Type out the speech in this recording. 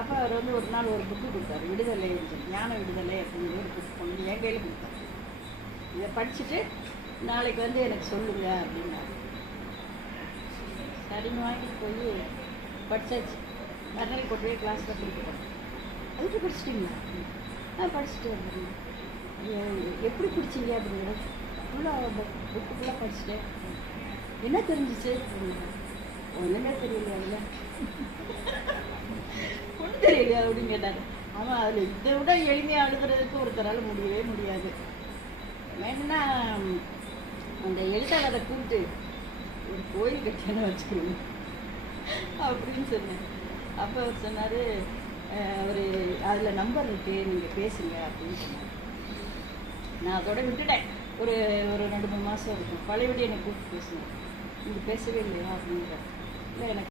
அப்போ அவர் வந்து ஒரு நாள் ஒரு புக்கு கொடுத்தாரு, விடுதலை, ஞான விடுதலை அப்படின்னு ஒரு புக் கொண்டு என் கையில் கொடுத்தாரு. இதை படிச்சுட்டு நாளைக்கு வந்து எனக்கு சொல்லுங்க அப்படின்னாரு. சரின்னு வாங்கிட்டு போய் படித்தாச்சு. மறுநாள் கொண்டு போய் கிளாஸில் கொடுத்துட்டேன். அதுக்கு படிச்சிட்டிங்களா? படிச்சுட்டு வந்துடுங்க. எப்படி பிடிச்சிங்க அப்படிங்கிற ஃபுல்லாக புக்கு ஃபுல்லாக படிச்சுட்டேன். என்ன தெரிஞ்சிச்சு அப்படின்னா, ஒன்றுமே தெரியல, அதில் ஒன்றும் தெரியலையா அப்படின்னு கேட்டார். ஆமாம், அதில் இதை விட எளிமையாக எழுதுறதுக்கு ஒருத்தரால் முடியவே முடியாது. வேணும்னா அந்த எழுத்தாளரை கூப்பிட்டு ஒரு கோயில் கட்டியான வச்சுக்கணும் அப்படின்னு சொன்னேன். அப்போ அவர் சொன்னார், அவர் அதில் நம்பர் இருக்குது, நீங்கள் பேசுங்க அப்படின்னு சொன்னார். நான் அதோட விட்டுட்டேன். ஒரு 2-3 மாதம் இருக்கும். பழையபடி என்னை கூப்பிட்டு பேசினேன். நீங்கள் பேசவே இல்லையா அப்படின்ட்டு. இல்லை, எனக்கு